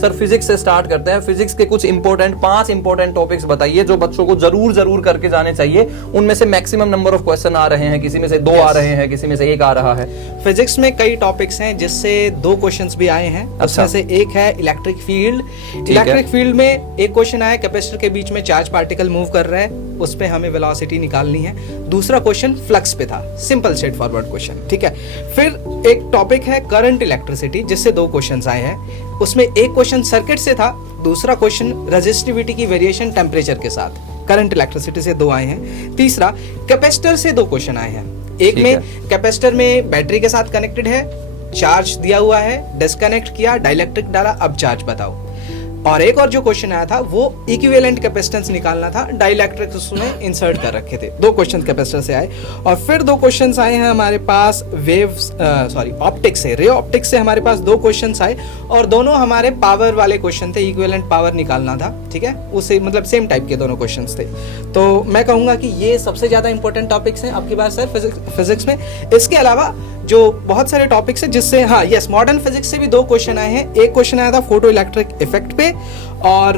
Sir physics से start करते हैं। फिजिक्स के कुछ पांच इंपॉर्टेंट टॉपिक्स बताइए जो बच्चों को जरूर करके जाने चाहिए। उनमें से मैक्सिमम नंबर ऑफ क्वेश्चन आ रहे हैं, किसी में से 2 आ रहे हैं, किसी में से 1 आ रहा है। फिजिक्स में कई टॉपिक्स हैं जिससे 2 क्वेश्चंस भी आए हैं। उसमें से एक है इलेक्ट्रिक फील्ड। इलेक्ट्रिक फील्ड में एक क्वेश्चन आया, कैपेसिटर के बीच में चार्ज पार्टिकल मूव कर रहा है, उस पे हमें वेलोसिटी निकालनी है। दूसरा क्वेश्चन फ्लक्स पे था, सिंपल स्ट्रेट फॉरवर्ड क्वेश्चन, ठीक है। फिर एक टॉपिक है करंट इलेक्ट्रिसिटी, जिससे 2 क्वेश्चंस आए हैं। उसमें एक क्वेश्चन सर्किट से था, दूसरा क्वेश्चन रेजिस्टिविटी की वेरिएशन टेम्परेचर के साथ। करंट इलेक्ट्रिसिटी से 2 आए हैं। तीसरा कैपेसिटर से 2 क्वेश्चन आए हैं। एक में कैपेसिटर में बैटरी के साथ कनेक्टेड है, चार्ज दिया हुआ है, डिस्कनेक्ट किया, डाइलेक्ट्रिक डाला, अब चार्ज बताओ। और एक और जो क्वेश्चन आया था वो इक्विवेलेंट कैपेसिटेंस निकालना था, डाइलेक्ट्रिक उसमें इंसर्ट कर रखे थे। 2 क्वेश्चन कैपेसिटर से आए। और फिर 2 क्वेश्चंस आए हैं हमारे पास ऑप्टिक्स से, रे ऑप्टिक्स से हमारे पास 2 क्वेश्चंस आए, और दोनों हमारे पावर वाले क्वेश्चन थे, इक्विवेलेंट पावर निकालना था, ठीक है। उसे मतलब सेम टाइप के दोनों क्वेश्चंस थे। तो मैं कहूंगा कि ये सबसे ज्यादा इंपॉर्टेंट टॉपिक्स हैं आपकी बात सर फिजिक्स में। इसके अलावा जो बहुत सारे टॉपिक्स हैं जिससे मॉडर्न फिजिक्स से भी 2 क्वेश्चन आए हैं। एक क्वेश्चन आया था फोटो इलेक्ट्रिक इफेक्ट पे, और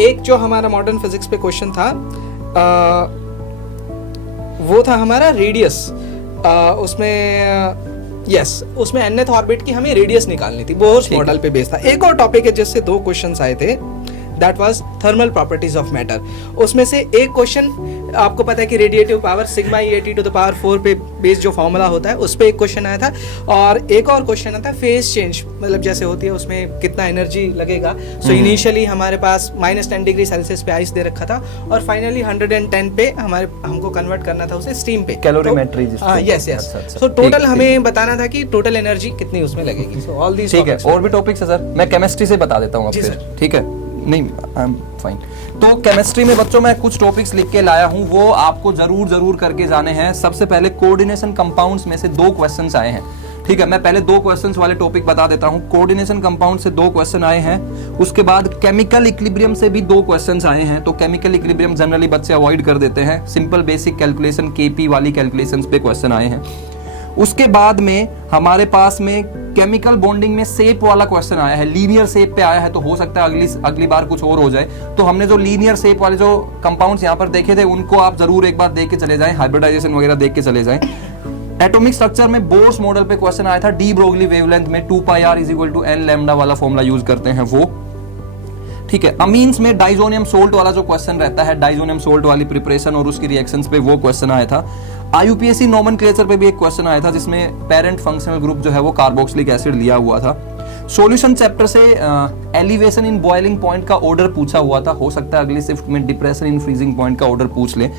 एक जो हमारा मॉडर्न फिजिक्स पे क्वेश्चन था वो था हमारा रेडियस। उसमें nth ऑर्बिट की हमें रेडियस निकालनी थी, बोर्स मॉडल पे बेस्ड था। एक और टॉपिक है जिससे 2 क्वेश्चंस आए थे, that was thermal properties of matter. उसमें से एक क्वेश्चन आपको पता है कि radiative power sigma E/T to the power 4 पे बेस्ड जो फॉर्मूला होता है उस पे एक क्वेश्चन आया था। और एक और क्वेश्चन आता है फेज चेंज, मतलब जैसे होती है उसमें कितना एनर्जी लगेगा। सो इनिशियली हमारे पास -10 डिग्री सेल्सियस पे आइस दे रखा था, और फाइनली 110 पे हमको कन्वर्ट करना था उसे स्टीम पे, कैलोरीमेट्री। यस। सो टोटल हमें बताना था कि टोटल एनर्जी कितनी उसमें लगेगी। सो ऑल दीस, ठीक है। और भी टॉपिक्स है सर, मैं केमिस्ट्री से बता देता हूँ आपको, ठीक है। नहीं, आई एम फाइन। तो केमिस्ट्री में बच्चों मैं कुछ टॉपिक्स लिख के लाया हूं, वो आपको जरूर करके जाने हैं। सबसे पहले कोऑर्डिनेशन कंपाउंड्स में से 2 क्वेश्चंस आए हैं, ठीक है। मैं पहले 2 क्वेश्चंस वाले टॉपिक बता देता हूं। कोऑर्डिनेशन कंपाउंड से 2 क्वेश्चन आए हैं। उसके बाद केमिकल इक्विलिब्रियम से भी 2 क्वेश्चंस आए हैं। तो केमिकल इक्विलिब्रियम जनरली बच्चे अवॉइड कर देते हैं, सिंपल बेसिक कैलकुलेशन केपी वाली कैलकुलेशंस पे क्वेश्चन आए हैं। उसके बाद में हमारे पास में केमिकल बॉन्डिंग में शेप वाला क्वेश्चन आया है, लीनियर शेप पे आया है। तो हो सकता है अगली बार कुछ और हो जाए। तो हमने जो लीनियर शेप वाले जो कंपाउंड्स यहाँ पर देखे थे उनको आप जरूर एक बार देख के चले जाएं, हाइब्रिडाइजेशन वगैरह देख के चले जाएं। एटॉमिक स्ट्रक्चर में बोर्स मॉडल पे क्वेश्चन आया था, डी ब्रोगली वेवलेंथ में 2πr = n लैम्डा वाला फॉर्मूला यूज करते हैं वो, ठीक है। अमीन्स में डाइजोनियम सोल्ट वाला जो क्वेश्चन रहता है, डाइजोनियम सोल्ट वाली प्रिपरेशन और उसकी रिएक्शंस पे वो क्वेश्चन आया था। IUPAC नोमेनक्लेचर पे भी एक क्वेश्चन आया था जिसमें पेरेंट फंक्शनल ग्रुप जो है वो कार्बोक्सिलिक एसिड लिया हुआ था। सॉल्यूशन चैप्टर से एलिवेशन इन बॉइलिंग पॉइंट का ऑर्डर पूछा हुआ था, हो सकता है अगली शिफ्ट में डिप्रेशन इन फ्रीजिंग पॉइंट का ऑर्डर पूछ ले।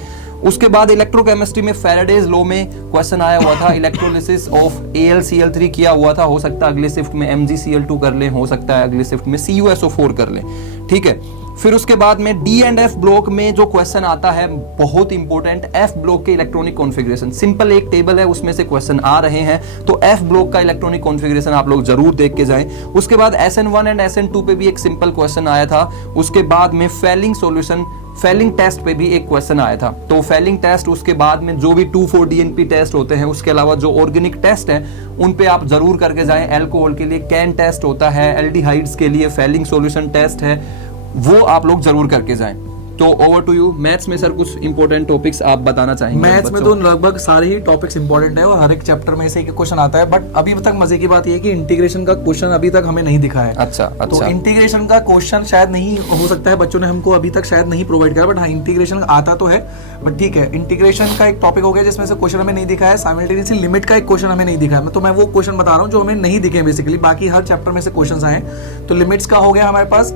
उसके बाद इलेक्ट्रोकेमिस्ट्री में फैराडेज लॉ में क्वेश्चन आया हुआ था, इलेक्ट्रोलिसिस ऑफ AlCl3 किया हुआ था, हो सकता है अगली शिफ्ट में MgCl2 कर ले, हो सकता है अगली शिफ्ट में CuSO4 कर ले, ठीक है। फिर उसके बाद में D एंड F ब्लॉक में जो क्वेश्चन आता है बहुत इंपॉर्टेंट, F ब्लॉक के इलेक्ट्रॉनिक कॉन्फ़िगरेशन, सिंपल एक टेबल है उसमें से क्वेश्चन आ रहे हैं। तो F ब्लॉक का इलेक्ट्रॉनिक कॉन्फ़िगरेशन आप लोग जरूर देख के जाएं। उसके बाद SN1 एंड SN2 पे भी एक सिंपल क्वेश्चन आया था। उसके बाद में फेलिंग सॉल्यूशन, फेलिंग टेस्ट पे भी एक क्वेश्चन आया था। तो फेलिंग टेस्ट, उसके बाद में जो भी 2,4-DNP टेस्ट होते हैं, उसके अलावा जो ऑर्गेनिक टेस्ट हैं उन पे आप जरूर करके जाएं। अल्कोहल के लिए कैन टेस्ट होता है, एल्डिहाइड्स के लिए फेलिंग सॉल्यूशन टेस्ट है, वो आप लोग जरूर करके जाएं। तो ओवर टू यू। मैथ्स में सर कुछ इंपॉर्टेंट टॉपिक्स आप बताना चाहेंगे? मैथ्स में तो लगभग सारे ही टॉपिक्स इंपॉर्टेंट है और हर एक चैप्टर में से एक क्वेश्चन आता है, बट अभी तक मजे की बात ये है कि इंटीग्रेशन का क्वेश्चन अभी तक हमें नहीं दिखा है। अच्छा। तो इंटीग्रेशन का क्वेश्चन शायद नहीं हो सकता है, बच्चों ने हमको अभी तक शायद नहीं प्रोवाइड करा, बट हाँ इंटीग्रेशन आता तो है। बट ठीक है, इंटीग्रेशन का एक टॉपिक हो गया जिसमें से क्वेश्चन हमें नहीं दिखा है। साइमल्टेनियसली लिमिट का एक क्वेश्चन हमें नहीं दिखा है, तो मैं वो क्वेश्चन बता रहा हूँ जो हमें नहीं दिखे बेसिकली। बाकी हर चैप्टर में से क्वेश्चन आए। तो लिमिट्स का हो गया हमारे पास,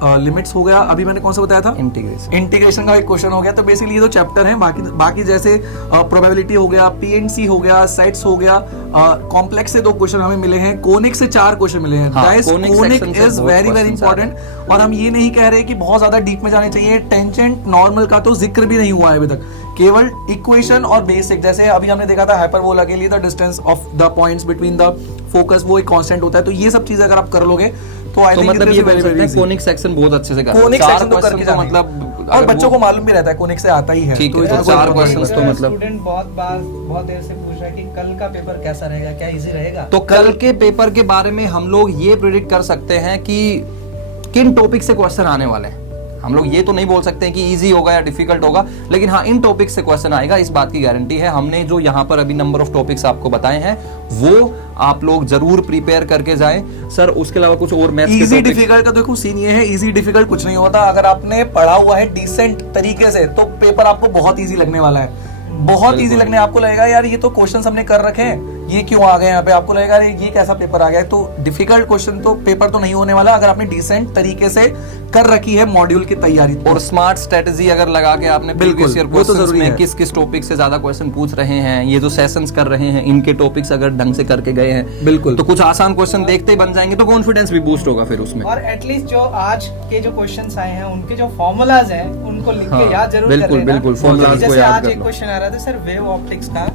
लिमिट्स हो गया, अभी मैंने कौन सा बताया था, इंटीग्रेशन का एक क्वेश्चन हो गया। तो बेसिकली ये दो चैप्टर हैं। बाकी जैसे प्रोबेबिलिटी हो गया, पीएनसी हो गया, सेट्स हो गया, कॉम्प्लेक्स से 2 क्वेश्चन हमें मिले हैं, कोनिक से 4 क्वेश्चन मिले हैं। Guys conic is very very important, और हम ये नहीं कह रहे कि बहुत ज्यादा डीप में जाने चाहिए। टेंजेंट नॉर्मल का तो जिक्र भी नहीं हुआ है अभी तक, केवल इक्वेशन और बेसिक। जैसे अभी हमने देखा था हाइपरबोला के लिए the distance of the points between the focus वो एक कांस्टेंट होता है। तो ये सब चीजें अगर आप कर लोगे तो आई थिंक मतलब ये कोनिक सेक्शन बहुत अच्छे से कर, कोनिक सेक्शन तो करके जाना, मतलब बिल्कुल और बच्चों को मालूम भी रहता है कोनिक से आता ही है। ठीक तो है, इसमें तो कोई चार प्रॉब्लम नहीं questions है। तो मतलब स्टूडेंट बहुत देर से पूछ रहा है कि कल का पेपर कैसा रहेगा, क्या इजी रहेगा? तो कल के पेपर के बारे में हम लोग ये प्रेडिक्ट कर सकते हैं कि किन टॉपिक से क्वेश्चन आने वाले हैं। हम लोग ये तो नहीं बोल सकते हैं कि इजी होगा या डिफिकल्ट होगा, लेकिन हाँ इन टॉपिक से क्वेश्चन आएगा, इस बात की गारंटी है। हमने जो यहाँ पर अभी नंबर ऑफ टॉपिक्स आपको बताए हैं वो आप लोग जरूर प्रिपेयर करके जाएं। सर उसके अलावा कुछ और मैथ्स के इजी topics? डिफिकल्ट का देखो सीन ये है, इजी डिफिकल्ट कुछ नहीं होता। अगर आपने पढ़ा हुआ है डिसेंट तरीके से तो पेपर आपको बहुत इजी लगने वाला है, बहुत इजी लगने। आपको लगेगा यार ये तो क्वेश्चंस हमने कर रखे हैं, ये क्यों आ गए यहाँ पे, आपको लगेगा अरे ये कैसा पेपर आ गया। तो डिफिकल्ट क्वेश्चन तो पेपर तो नहीं होने वाला अगर आपने डिसेंट तरीके से कर रखी है मॉड्यूल की तैयारी। और स्मार्ट स्ट्रेटजी अगर लगा के आपने प्रीवियस ईयर वो तो क्वेश्चंस जरूरी में है। किस किस टॉपिक से ज्यादा क्वेश्चन पूछ रहे हैं, ये जो सेशंस कर रहे हैं इनके टॉपिक्स अगर ढंग से करके गए हैं बिल्कुल। तो कुछ आसान क्वेश्चन देखते ही बन जाएंगे, तो कॉन्फिडेंस भी बूस्ट होगा फिर उसमें। और एटलीस्ट जो आज के जो क्वेश्चंस आए हैं उनके जो फॉर्मूलाज हैं उनको लिख हाँ, के याद जरूर बिल्कुल, कर लेना। बिल्कुल, formulas को जैसे याद आज कर एक लो। क्वेश्चन आ रहा था सर वेव ऑप्टिक्स का,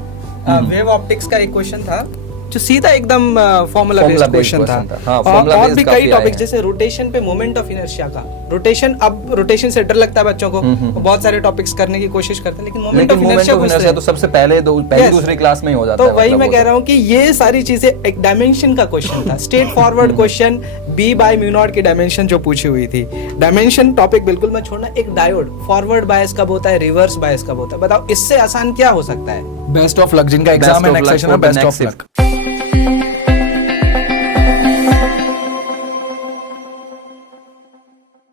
वेव ऑप्टिक्स का एक क्वेश्चन था जो सीधा एकदम formula Formula based based question था। question था। हाँ, formula और based भी काफी कई आए टॉपिक हैं। जैसे रोटेशन पे मोमेंट ऑफ इनर्शिया का रोटेशन, अब रोटेशन से डर लगता है बच्चों को, वो बहुत सारे टॉपिक्स करने की कोशिश करते हैं लेकिन मोमेंट लेकिन ऑफ मोमेंट इनर्शिया ऑफ पूछते इनर्शिया हैं। तो सबसे पहले पहली Yes. दूसरी क्लास में ही हो जाता तो है। वही मतलब मैं वो कह तो। रहा हूँ कि ये सारी चीजें एक डायमेंशन का क्वेश्चन था, straightforward question, B by mu naught की डायमेंशन जो पूछी हुई थी। डायमेंशन टॉपिक बिल्कुल मत छोड़ना। एक डायोड फॉरवर्ड बायस कब होता है, रिवर्स बायस कब होता है, बताओ इससे आसान क्या हो सकता है? बेस्ट ऑफ लक, जिनका एग्जाम है Best of next luck session for में, the best next of shift. Luck.